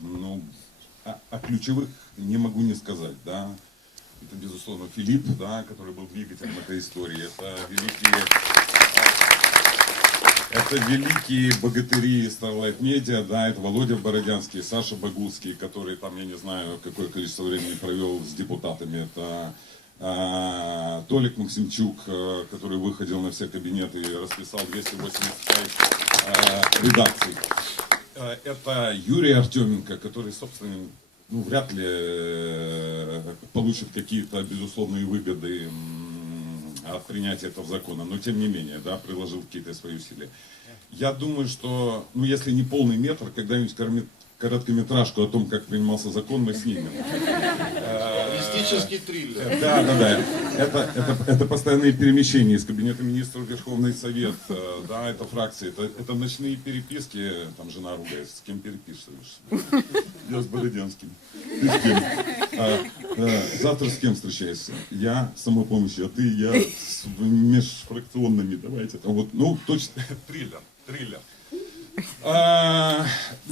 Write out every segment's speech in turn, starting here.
Ну, о, о ключевых не могу не сказать, да. Это, безусловно, Филипп, да, который был двигателем этой истории. Это великие, это великие богатыри Starlight Media, да, это Володя Бородянский, Саша Багулский, который там, я не знаю, какое количество времени провел с депутатами. Это а, Толик Максимчук, а, который выходил на все кабинеты и расписал 285 а, редакций. Э, Это Юрий Артеменко, который, собственно, ну, вряд ли э, получит какие-то безусловные выгоды от принятия этого закона, но тем не менее, да, приложил какие-то свои усилия. Я думаю, что, ну, если не полный метр, когда-нибудь короткометражку о том, как принимался закон, мы снимем. Мистический триллер. Да, да, да. Это, это, это постоянные перемещения из кабинета министров в Верховный Совет, э, да, это фракции, это, это ночные переписки, там жена ругается, с кем переписываешь? Я с Бородянским. Ты с кем? А, э, завтра с кем встречаешься? Я с самопомощью, а ты, я с межфракционными, давайте. там Вот, ну, точно, триллер, триллер. А,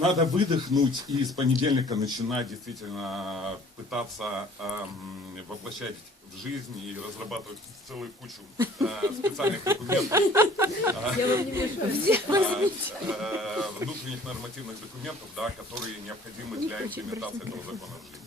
Надо выдохнуть и с понедельника начинать действительно пытаться эм, воплощать в жизнь и разрабатывать целую кучу э, специальных документов, э, э, внутренних нормативных документов, да, которые необходимы для имплементации этого закона в жизнь.